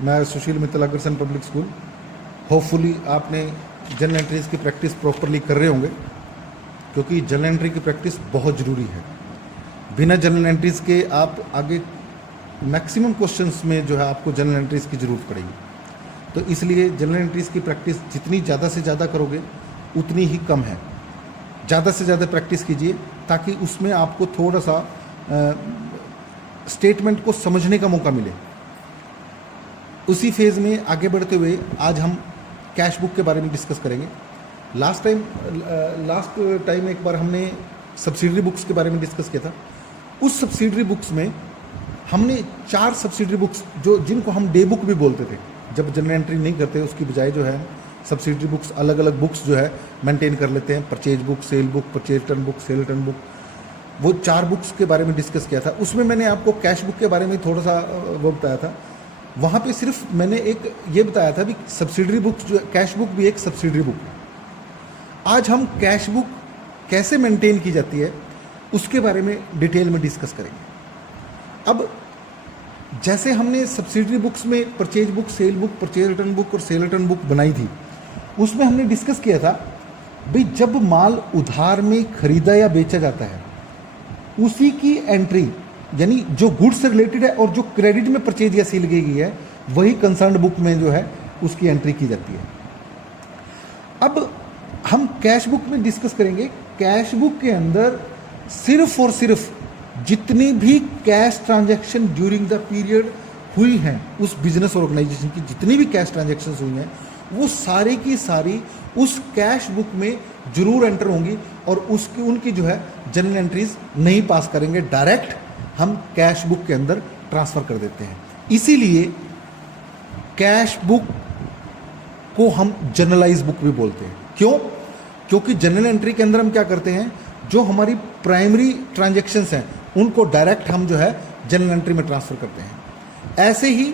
मैं Sushil Mittal Agrasen public school. Hopefully आपने journal entries की प्रैक्टिस प्रॉपरली कर रहे होंगे, क्योंकि जर्नल एंट्री की प्रैक्टिस बहुत ज़रूरी है। बिना जर्नल एंट्रीज के आप आगे मैक्सिमम क्वेश्चंस में जो है आपको जर्नल एंट्रीज की ज़रूरत पड़ेगी। तो इसलिए जर्नल एंट्रीज की प्रैक्टिस जितनी ज़्यादा से ज़्यादा करोगे उतनी ही कम है। ज़्यादा से ज़्यादा प्रैक्टिस कीजिए ताकि उसमें आपको थोड़ा सा स्टेटमेंट को समझने का मौका मिले। उसी फेज़ में आगे बढ़ते हुए आज हम कैश बुक के बारे में डिस्कस करेंगे। लास्ट टाइम एक बार हमने सब्सिडरी बुक्स के बारे में डिस्कस किया था। उस सब्सिडरी बुक्स में हमने 4 सब्सिडरी बुक्स जिनको हम डे बुक भी बोलते थे, जब जनरल एंट्री नहीं करते उसकी बजाय जो है सब्सिडरी बुक्स अलग अलग बुक्स जो है मेंटेन कर लेते हैं। Purchase book, cell book, purchase return book, cell return book, वो 4 बुक्स के बारे में डिस्कस किया था। उसमें मैंने आपको कैश बुक के बारे में थोड़ा सा वो बताया था। वहाँ पे सिर्फ मैंने एक ये बताया था कि सब्सिडरी बुक जो कैश बुक भी एक सब्सिडरी बुक है। आज हम कैश बुक कैसे मेंटेन की जाती है उसके बारे में डिटेल में डिस्कस करेंगे। अब जैसे हमने सब्सिडरी बुक्स में purchase book, cell book, purchase return book और सेल रिटर्न बुक बनाई थी, उसमें हमने डिस्कस किया था भाई जब माल उधार में खरीदा या बेचा जाता है उसी की एंट्री, यानी जो गुड्स से रिलेटेड है और जो क्रेडिट में परचेज या सेल की गई है वही कंसर्न बुक में जो है उसकी एंट्री की जाती है। अब हम कैश बुक में डिस्कस करेंगे। कैश बुक के अंदर सिर्फ और सिर्फ जितनी भी cash transaction during the period हुई हैं उस बिजनेस ऑर्गेनाइजेशन की, जितनी भी कैश ट्रांजैक्शन हुई हैं वो सारी की सारी उस कैश बुक में जरूर एंटर होंगी और उसकी उनकी जो है जर्नल एंट्रीज नहीं पास करेंगे, डायरेक्ट हम कैश बुक के अंदर ट्रांसफर कर देते हैं। इसीलिए कैश बुक को हम जर्नलाइज बुक भी बोलते हैं। क्यों? क्योंकि जर्नल एंट्री के अंदर हम क्या करते हैं, जो हमारी प्राइमरी ट्रांजैक्शंस हैं उनको डायरेक्ट हम जो है जर्नल एंट्री में ट्रांसफर करते हैं। ऐसे ही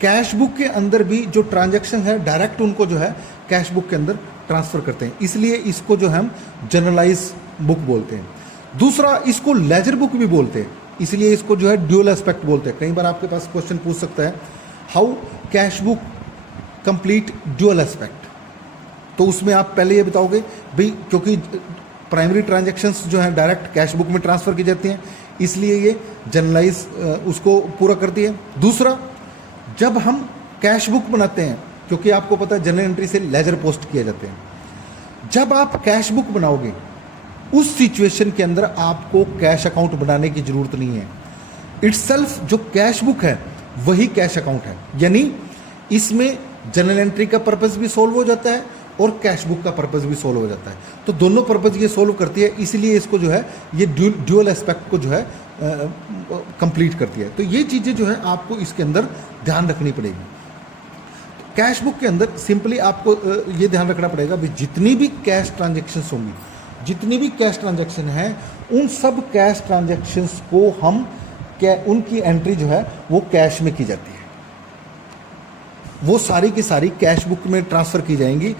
कैश बुक के अंदर भी जो ट्रांजैक्शन है डायरेक्ट उनको जो है कैश बुक के अंदर ट्रांसफर करते हैं। इसलिए इसको जो हम जर्नलाइज बुक बोलते हैं। दूसरा, इसको लेजर बुक भी बोलते हैं, इसलिए इसको जो है ड्यूअल एस्पेक्ट बोलते हैं। कई बार आपके पास क्वेश्चन पूछ सकता है how cash book complete dual aspect, तो उसमें आप पहले ये बताओगे भाई क्योंकि प्राइमरी ट्रांजैक्शंस जो है डायरेक्ट कैश बुक में ट्रांसफर की जाती हैं इसलिए ये जर्नलाइज उसको पूरा करती है। दूसरा, जब हम कैश बुक बनाते हैं, क्योंकि आपको पता है जर्नल एंट्री से लेजर पोस्ट किए जाते हैं, जब आप कैश बुक बनाओगे उस सिचुएशन के अंदर आपको कैश अकाउंट बनाने की जरूरत नहीं है। इटसेल्फ जो कैश बुक है वही कैश अकाउंट है, यानी इसमें जर्नल एंट्री का पर्पस भी सॉल्व हो जाता है और कैश बुक का पर्पस भी सॉल्व हो जाता है। तो दोनों पर्पस ये सॉल्व करती है, इसलिए इसको जो है ये ड्यूअल एस्पेक्ट को जो है कंप्लीट करती है। तो ये चीज़ें जो है आपको इसके अंदर ध्यान रखनी पड़ेगी। तो कैश बुक के अंदर सिंपली आपको ये ध्यान रखना पड़ेगा भी जितनी भी कैश ट्रांजेक्शन्स होंगी, जितनी भी कैश ट्रांजैक्शन हैं उन सब कैश ट्रांजैक्शंस को हम उनकी एंट्री जो है वो कैश में की जाती है, वो सारी की सारी कैश बुक में ट्रांसफ़र की जाएंगी।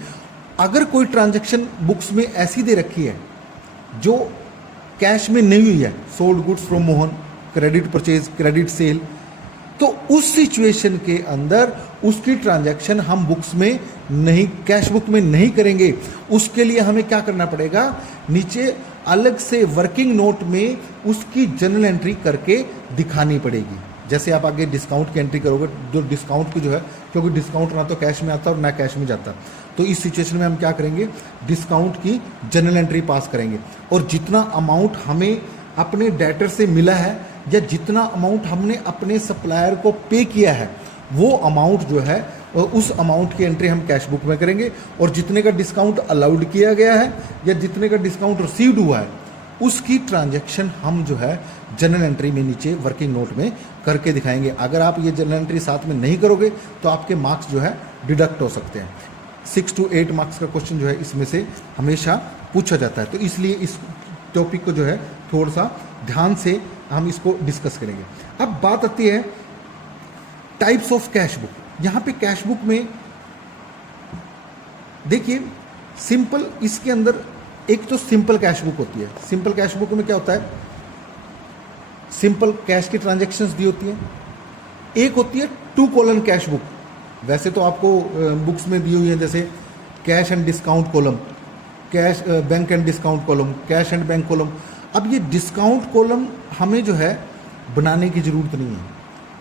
अगर कोई ट्रांजैक्शन बुक्स में ऐसी दे रखी है जो कैश में नहीं हुई है, sold goods from Mohan, credit purchase, credit sale, तो उस सिचुएशन के अंदर उसकी ट्रांजैक्शन हम बुक्स में नहीं, कैश बुक में नहीं करेंगे। उसके लिए हमें क्या करना पड़ेगा, नीचे अलग से वर्किंग नोट में उसकी जर्नल एंट्री करके दिखानी पड़ेगी। जैसे आप आगे डिस्काउंट की एंट्री करोगे, जो डिस्काउंट की जो है, क्योंकि डिस्काउंट ना तो कैश में आता और ना कैश में जाता, तो इस सिचुएशन में हम क्या करेंगे, डिस्काउंट की जर्नल एंट्री पास करेंगे और जितना अमाउंट हमें अपने डेटर से मिला है या जितना अमाउंट हमने अपने सप्लायर को पे किया है वो अमाउंट जो है उस अमाउंट की एंट्री हम कैश बुक में करेंगे और जितने का डिस्काउंट अलाउड किया गया है या जितने का डिस्काउंट रिसीव्ड हुआ है उसकी ट्रांजैक्शन हम जो है जर्नल एंट्री में नीचे वर्किंग नोट में करके दिखाएंगे। अगर आप ये जर्नल एंट्री साथ में नहीं करोगे तो आपके मार्क्स जो है डिडक्ट हो सकते हैं। 6 to 8 मार्क्स का क्वेश्चन जो है इसमें से हमेशा पूछा जाता है, तो इसलिए इस टॉपिक को जो है थोड़ा सा ध्यान से हम इसको डिस्कस करेंगे। अब बात आती है टाइप्स ऑफ कैश बुक। यहाँ पे कैश बुक में देखिए सिंपल, इसके अंदर एक तो सिंपल कैश बुक होती है। सिंपल कैश बुक में क्या होता है, सिंपल कैश की ट्रांजैक्शंस दी होती हैं। एक होती है 2 कॉलम कैश बुक, वैसे तो आपको बुक्स में दी हुई है जैसे cash and discount column, cash bank and discount column, cash and bank column. अब ये डिस्काउंट कॉलम हमें जो है बनाने की ज़रूरत नहीं है।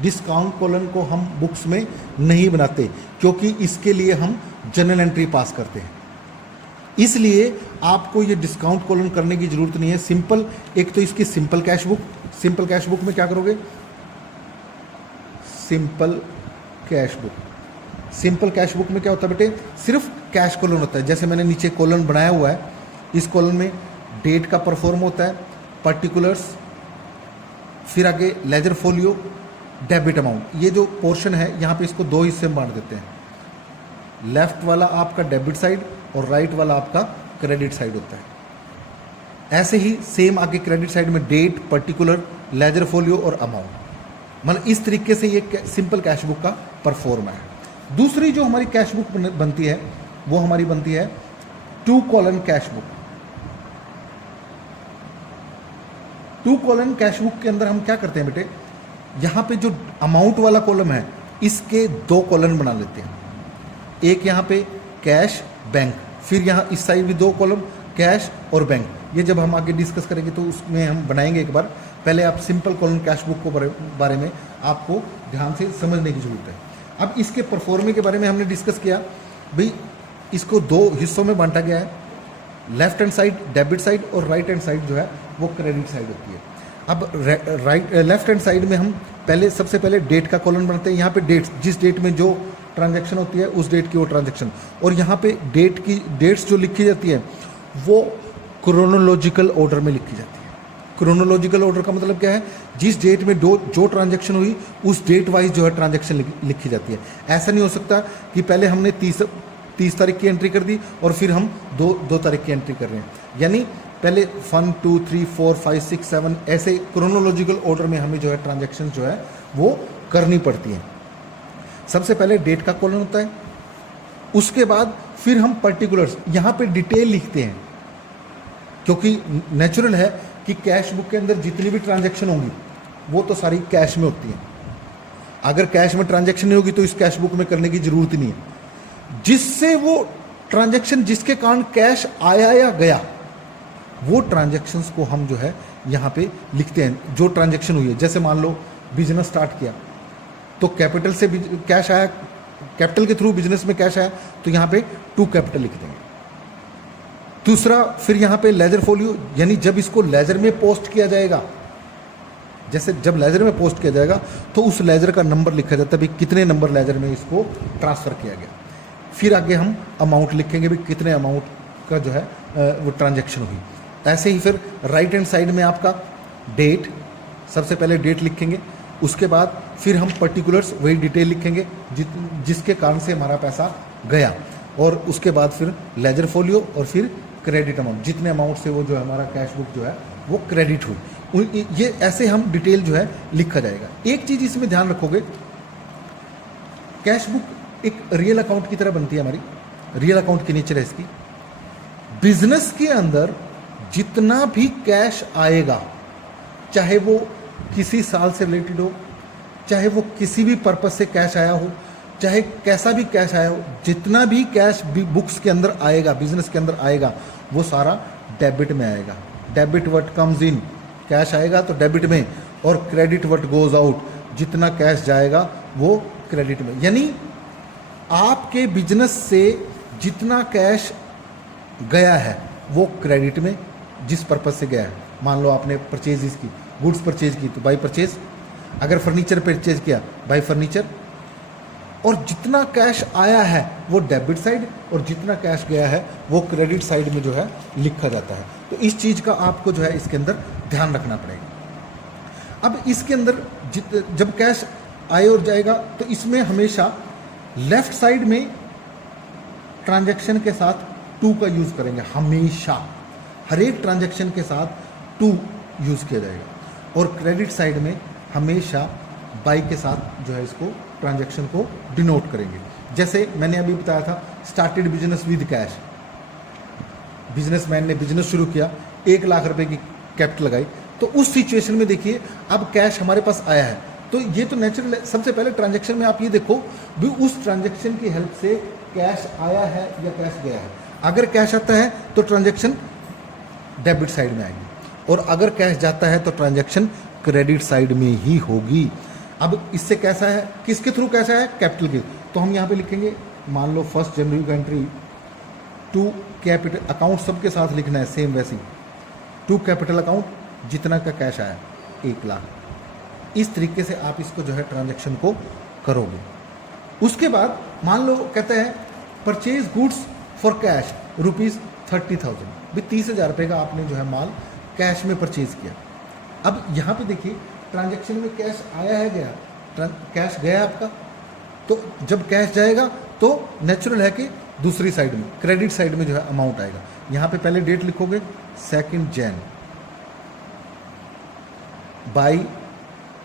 डिस्काउंट कॉलम को हम बुक्स में नहीं बनाते क्योंकि इसके लिए हम जनरल एंट्री पास करते हैं, इसलिए आपको ये डिस्काउंट कॉलम करने की ज़रूरत नहीं है। सिंपल, एक तो इसकी simple cash book, simple cash book में क्या करोगे, simple cash book, simple cash book में क्या होता है बेटे, सिर्फ कैश कॉलम होता है। जैसे मैंने नीचे कॉलम बनाया हुआ है, इस कॉलम में डेट का परफॉर्म होता है, पर्टिकुलर्स, फिर आगे लेजर फोलियो, डेबिट अमाउंट। ये जो पोर्शन है यहाँ पे इसको दो हिस्से में बांट देते हैं, लेफ्ट वाला आपका डेबिट साइड और राइट वाला आपका क्रेडिट साइड होता है। ऐसे ही सेम आगे क्रेडिट साइड में डेट, पर्टिकुलर, लेजर फोलियो और अमाउंट। मतलब इस तरीके से ये सिंपल कैश बुक का परफॉर्म है। दूसरी जो हमारी कैश बुक बनती है वो हमारी बनती है 2 column cash book. 2 column cash book के अंदर हम क्या करते हैं बेटे, यहाँ पे जो अमाउंट वाला कॉलम है इसके 2 कॉलम बना लेते हैं, एक यहाँ पे कैश बैंक, फिर यहाँ इस साइड भी 2 कॉलम कैश और बैंक। ये जब हम आगे डिस्कस करेंगे तो उसमें हम बनाएंगे एक बार। पहले आप सिंपल कॉलम कैश बुक को बारे में आपको ध्यान से समझने की जरूरत है। अब इसके परफॉर्मिंग के बारे में हमने डिस्कस किया, भाई इसको 2 हिस्सों में बांटा गया है, left hand side debit side और राइट हैंड साइड जो है वो क्रेडिट साइड होती है। अब लेफ्ट हैंड साइड में हम सबसे पहले डेट का कॉलम बनाते हैं। यहाँ पे डेट्स, जिस डेट में जो ट्रांजैक्शन होती है उस डेट की वो ट्रांजैक्शन, और यहाँ पे डेट्स जो लिखी जाती है वो क्रोनोलॉजिकल ऑर्डर में लिखी जाती है। क्रोनोलॉजिकल ऑर्डर का मतलब क्या है, जिस डेट में जो ट्रांजैक्शन हुई उस डेट वाइज जो है ट्रांजैक्शन लिखी जाती है। ऐसा नहीं हो सकता कि पहले हमने 30 तारीख की एंट्री कर दी और फिर हम 2 तारीख की एंट्री कर रहे हैं, यानी पहले 1 2 3 4 5 6 7 ऐसे क्रोनोलॉजिकल ऑर्डर में हमें जो है ट्रांजैक्शन जो है वो करनी पड़ती हैं। सबसे पहले डेट का कॉलम होता है, उसके बाद फिर हम पर्टिकुलर्स, यहाँ पे डिटेल लिखते हैं क्योंकि नेचुरल है कि कैश बुक के अंदर जितनी भी ट्रांजैक्शन होंगी वो तो सारी कैश में होती हैं। अगर कैश में ट्रांजैक्शन नहीं होगी तो इस कैश बुक में करने की जरूरत ही नहीं है। जिससे वो ट्रांजैक्शन जिसके कारण कैश आया या गया वो ट्रांजैक्शंस को हम जो है यहाँ पे लिखते हैं, जो ट्रांजैक्शन हुई है। जैसे मान लो बिजनेस स्टार्ट किया तो कैपिटल से कैश आया, कैपिटल के थ्रू बिजनेस में कैश आया तो यहाँ पे 2 कैपिटल लिख देंगे। दूसरा, फिर यहाँ पे लेजर फोलियो, यानी जब इसको लेजर में पोस्ट किया जाएगा, जैसे जब लेजर में पोस्ट किया जाएगा तो उस लेजर का नंबर लिखा जाता है, भाई कितने नंबर लेजर में इसको ट्रांसफ़र किया गया। फिर आगे हम अमाउंट लिखेंगे, भाई कितने अमाउंट का जो है वो ट्रांजैक्शन हुई। ऐसे ही फिर राइट हैंड साइड में आपका डेट, सबसे पहले डेट लिखेंगे, उसके बाद फिर हम पर्टिकुलर्स, वही डिटेल लिखेंगे जिसके कारण से हमारा पैसा गया, और उसके बाद फिर लेजर फोलियो और फिर क्रेडिट अमाउंट, जितने अमाउंट से वो जो है हमारा कैश बुक जो है वो क्रेडिट हुई। ये ऐसे हम डिटेल जो है लिखा जाएगा। एक चीज़ इसमें ध्यान रखोगे, कैश बुक एक रियल अकाउंट की तरह बनती है हमारी, रियल अकाउंट की नेचर है इसकी। बिजनेस के अंदर जितना भी कैश आएगा, चाहे वो किसी साल से रिलेटेड हो, चाहे वो किसी भी पर्पस से कैश आया हो, चाहे कैसा भी कैश आया हो, जितना भी कैश बुक्स के अंदर आएगा, बिजनेस के अंदर आएगा, वो सारा डेबिट में आएगा। Debit what comes in, cash आएगा तो डेबिट में, और क्रेडिट व्हाट गोज आउट, जितना कैश जाएगा वो क्रेडिट में। यानी आपके बिजनेस से जितना कैश गया है वो क्रेडिट में, जिस पर्पज से गया है। मान लो आपने परचेज की, गुड्स परचेज की तो बाई परचेज, अगर फर्नीचर परचेज किया बाई फर्नीचर, और जितना कैश आया है वो डेबिट साइड और जितना कैश गया है वो क्रेडिट साइड में जो है लिखा जाता है। तो इस चीज़ का आपको जो है इसके अंदर ध्यान रखना पड़ेगा। अब इसके अंदर जब कैश आए और जाएगा तो इसमें हमेशा लेफ्ट साइड में ट्रांजैक्शन के साथ 2 का यूज़ करेंगे, हमेशा हर एक ट्रांजैक्शन के साथ 2 यूज़ किया जाएगा, और क्रेडिट साइड में हमेशा बाई के साथ जो है इसको ट्रांजैक्शन को डिनोट करेंगे। जैसे मैंने अभी बताया था, started business with cash, businessman ने बिजनेस शुरू किया, 1 लाख रुपए की कैपिटल लगाई, तो उस सिचुएशन में देखिए अब कैश हमारे पास आया है, तो ये तो नेचुरल है। सबसे पहले ट्रांजैक्शन में आप ये देखो भी उस ट्रांजैक्शन की हेल्प से कैश आया है या कैश गया है। अगर कैश आता है तो ट्रांजैक्शन डेबिट साइड में आएगी, और अगर कैश जाता है तो ट्रांजैक्शन क्रेडिट साइड में ही होगी। अब इससे कैसा है, किसके थ्रू कैसा है, कैपिटल के। तो हम यहाँ पे लिखेंगे, मान लो 1 जनवरी का एंट्री टू कैपिटल अकाउंट, सबके साथ लिखना है सेम वैसी, टू कैपिटल अकाउंट जितना का कैश आया 1 लाख। इस तरीके से आप इसको जो है ट्रांजैक्शन को करोगे। उसके बाद मान लो कहते हैं परचेज गुड्स फॉर कैश ₹30,000, भी 30,000 रुपये का आपने जो है माल कैश में परचेज किया। अब यहाँ पे देखिए ट्रांजैक्शन में कैश आया है गया, कैश गया आपका, तो जब कैश जाएगा तो नेचुरल है कि दूसरी साइड में क्रेडिट साइड में जो है अमाउंट आएगा। यहाँ पे पहले डेट लिखोगे 2 जैन बाई,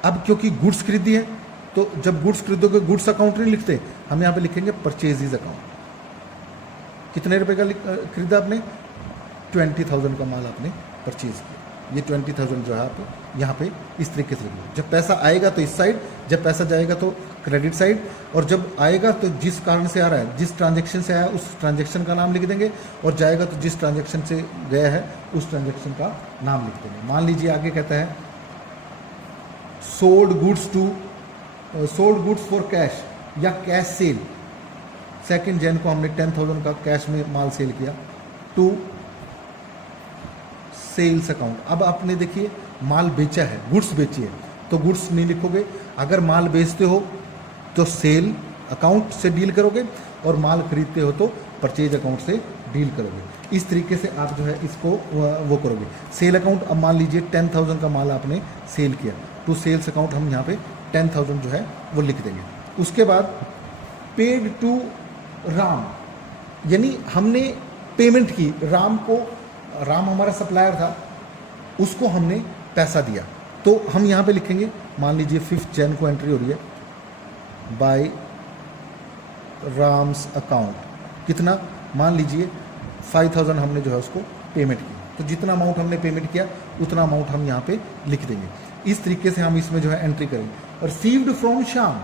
अब क्योंकि गुड्स खरीदी है तो जब गुड्स खरीदोगे गुड्स अकाउंट नहीं लिखते, हम यहाँ पे लिखेंगे परचेजेज अकाउंट। कितने रुपए का खरीदा आपने, 20,000 का माल आपने परचेज किया। ये 20,000 जो है आप यहाँ पे इस तरीके से लिखो। जब पैसा आएगा तो इस साइड, जब पैसा जाएगा तो क्रेडिट साइड, और जब आएगा तो जिस कारण से आ रहा है, जिस ट्रांजैक्शन से आया उस ट्रांजैक्शन का नाम लिख देंगे, और जाएगा तो जिस ट्रांजैक्शन से गया है उस ट्रांजैक्शन का नाम लिख देंगे। मान लीजिए आगे कहता है सोल्ड गुड्स फॉर कैश या कैश सेल, 2 जैन को हमने 10,000 का कैश में माल सेल किया टू सेल्स अकाउंट। अब आपने देखिए माल बेचा है, गुड्स बेची है, तो गुड्स नहीं लिखोगे। अगर माल बेचते हो तो सेल अकाउंट से डील करोगे, और माल खरीदते हो तो परचेज अकाउंट से डील करोगे। इस तरीके से आप जो है इसको वो करोगे। सेल अकाउंट, अब मान लीजिए 10,000 का माल आपने सेल किया, टू सेल्स अकाउंट हम यहाँ पे 10,000 जो है वो लिख देंगे। उसके बाद पेड टू राम, यानी हमने पेमेंट की राम को, राम हमारा सप्लायर था, उसको हमने पैसा दिया, तो हम यहाँ पे लिखेंगे, मान लीजिए 5 जैन को एंट्री हो रही है बाय राम्स अकाउंट। कितना, मान लीजिए 5,000 हमने जो है उसको पेमेंट की, तो जितना अमाउंट हमने पेमेंट किया उतना अमाउंट हम यहाँ पे लिख देंगे। इस तरीके से हम इसमें जो है एंट्री करेंगे। रिसीव्ड फ्रॉम शाम,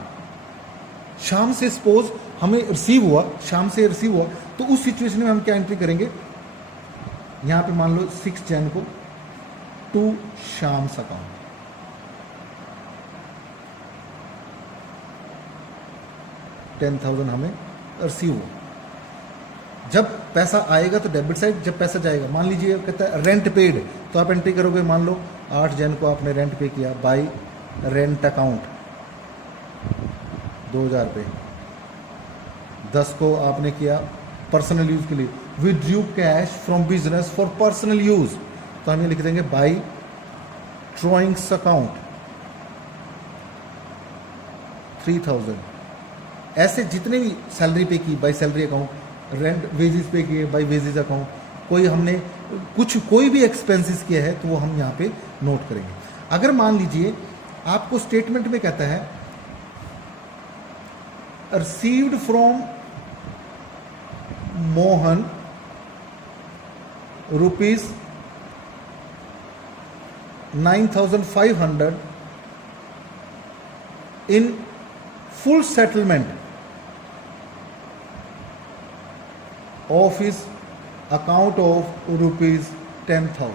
शाम से सपोज हमें रिसीव हुआ, शाम से रिसीव हुआ, तो उस सिचुएशन में हम क्या एंट्री करेंगे, यहाँ पे मान लो 6 जैन को टू शाम्स अकाउंट, $10,000 हमें रिसीव हुआ। जब पैसा आएगा तो डेबिट साइड, जब पैसा जाएगा, मान लीजिए कहता है रेंट पेड, तो आप एंट्री करोगे, मान लो 8 जैन को आपने रेंट पे किया बाय रेंट अकाउंट 2,000 रुपये। 10 को आपने किया पर्सनल यूज़ के लिए, withdrew cash from business for personal use, तो हम ये लिख देंगे बाय ड्रॉइंग्स अकाउंट 3,000। ऐसे जितने भी सैलरी पे की by salary account, rent wages पे किए बाय वेजेस अकाउंट, कोई हमने कोई भी एक्सपेंसेस किया है तो वो हम यहाँ पे नोट करेंगे। अगर मान लीजिए आपको स्टेटमेंट में कहता है received from Mohan ₹9,500 in full settlement of his account of ₹10,000।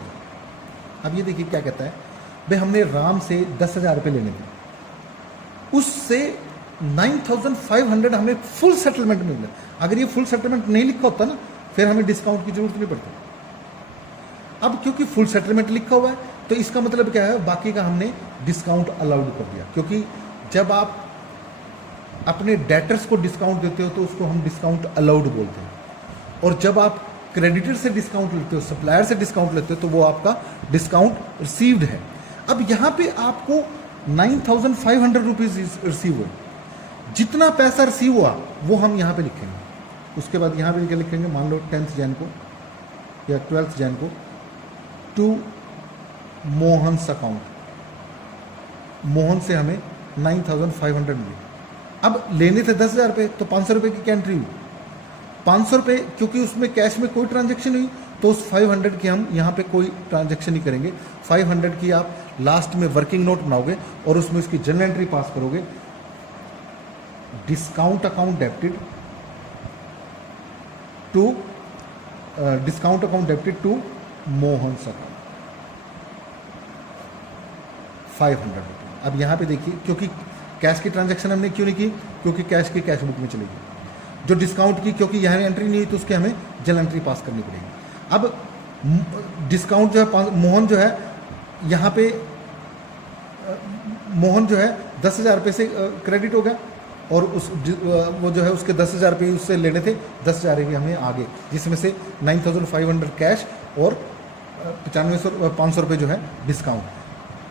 अब ये देखिए क्या कहता है, भाई हमने राम से 10,000 रुपये लेने थे, उससे 9,500 हमें फुल सेटलमेंट मिल गया। अगर ये फुल सेटलमेंट नहीं लिखा होता ना, फिर हमें डिस्काउंट की जरूरत नहीं पड़ती। अब क्योंकि फुल सेटलमेंट लिखा हुआ है तो इसका मतलब क्या है, बाकी का हमने डिस्काउंट अलाउड कर दिया। क्योंकि जब आप अपने डेटर्स को डिस्काउंट देते हो तो उसको हम डिस्काउंट अलाउड बोलते हैं, और जब आप क्रेडिटर से डिस्काउंट लेते हो, सप्लायर से डिस्काउंट लेते हो, तो वो आपका डिस्काउंट रिसीव्ड है। अब यहाँ पे आपको 9,500 रुपीज़ रिसीव हुए, जितना पैसा रिसीव हुआ वो हम यहाँ पे लिखेंगे। उसके बाद यहाँ पे क्या लिखेंगे, मान लो 10th जैन को या 12th जैन को टू मोहन्स अकाउंट, मोहन से हमें 9,500 मिले। अब लेने थे 10,000 रुपये, तो 500 रुपये की क्या एंट्री हुई, 500 रुपये, क्योंकि उसमें कैश में कोई ट्रांजेक्शन हुई तो उस 500 की हम यहाँ पे कोई ट्रांजेक्शन नहीं करेंगे। 500 की आप लास्ट में वर्किंग नोट बनाओगे और उसमें उसकी जर्नल एंट्री पास करोगे, discount account debited to Mohan account 500 रुपये। अब यहाँ पे देखिए, क्योंकि कैश की ट्रांजैक्शन हमने क्यों नहीं की, क्योंकि कैश की कैश बुक में चलेगी। जो डिस्काउंट की, क्योंकि यहाँ एंट्री नहीं हुई तो उसके हमें जर्नल एंट्री पास करनी पड़ेगी। अब डिस्काउंट जो है मोहन जो है यहाँ पे मोहन जो है 10,000 रुपये से क्रेडिट हो गया और वो जो है उसके 10,000 रुपये उससे लेने थे, 10,000 रुपये हमें आगे, जिसमें से 9,500 कैश और 500 रुपये जो है डिस्काउंट।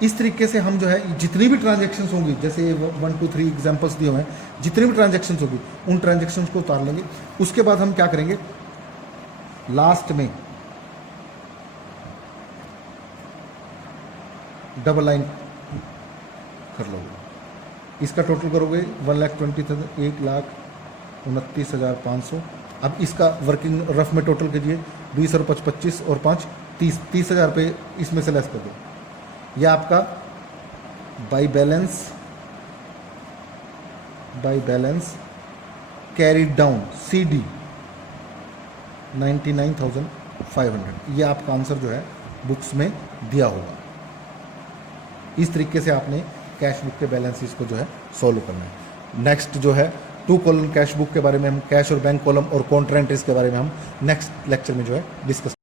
इस तरीके से हम जो है जितनी भी ट्रांजैक्शंस होंगी, जैसे 1 2 3 एग्जांपल्स दिए हुए हैं, जितनी भी ट्रांजैक्शंस होगी उन ट्रांजैक्शंस को उतार लेंगे। उसके बाद हम क्या करेंगे, लास्ट में डबल लाइन कर लोगे। इसका टोटल करोगे 1,20,000, 1,29,500। अब इसका वर्किंग रफ में टोटल कीजिए, 20 और 5 25 और 5 30,000 रुपये इसमें से लेस कर दो। यह आपका by balance carried down CD 99,500, ये आपका आंसर जो है बुक्स में दिया होगा। इस तरीके से आपने कैश बुक के बैलेंसेस को जो है सॉल्व करना है। नेक्स्ट जो है 2 कॉलम कैश बुक के बारे में हम, कैश और बैंक कॉलम और कॉन्ट्रा एंट्रीज के बारे में हम नेक्स्ट लेक्चर में जो है डिस्कस